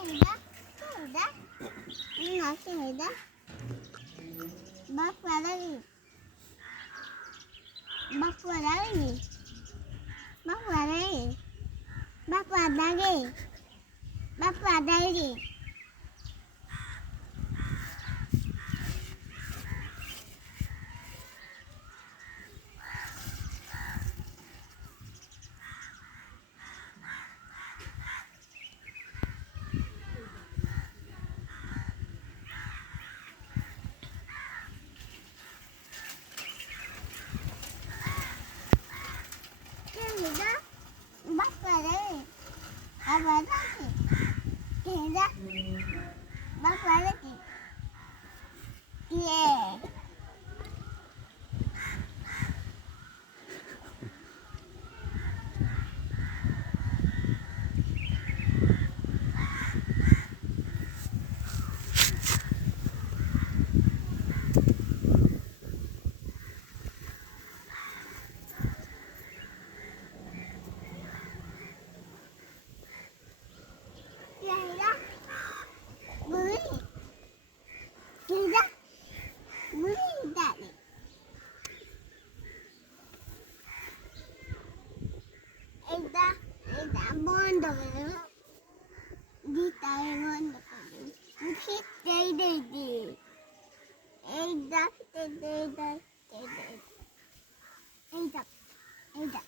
Şeyda, şeyda, bunlar şeyda. Bak lagi, bak lagi, bak lagi, bak lagi, bak lagi. Şeyda, bak lagi, apa lagi? Şeyda, bak lagi. Yeah. Şeyda, beli. Şeyda, beli tadi. Eda, Eda, bondo. Di tayo bondo. Hit day day day. Eda, Eda, Eda, Eda. Eda, Eda.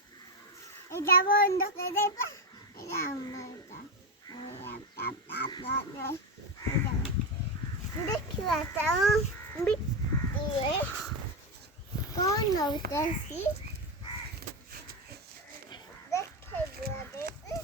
Eda bondo ka day pa. Eda bondo. Eda, tap, tap, tap, tap. Eda. Hindi kita bitti. Kono tasi. Dekhe dua desi.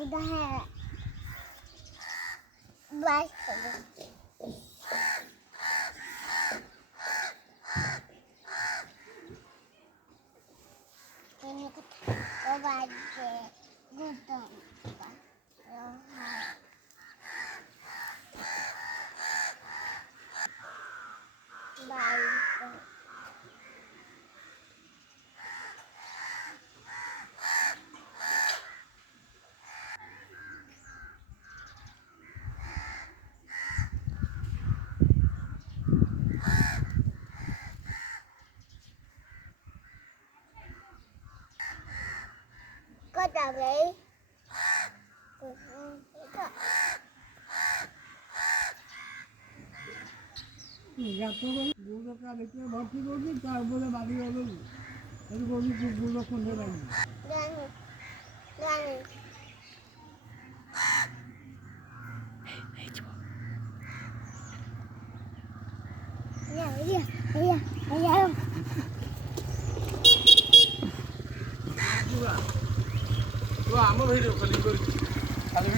Udah ya. Baik. বাজে গুতম বাড়িতে có tao đi ভর্তি করবি তারপরে বাড়ি হবে বলবি কুকুরগুলো সন্ধে লাগবে Răng răng আমার ভিডিও খালি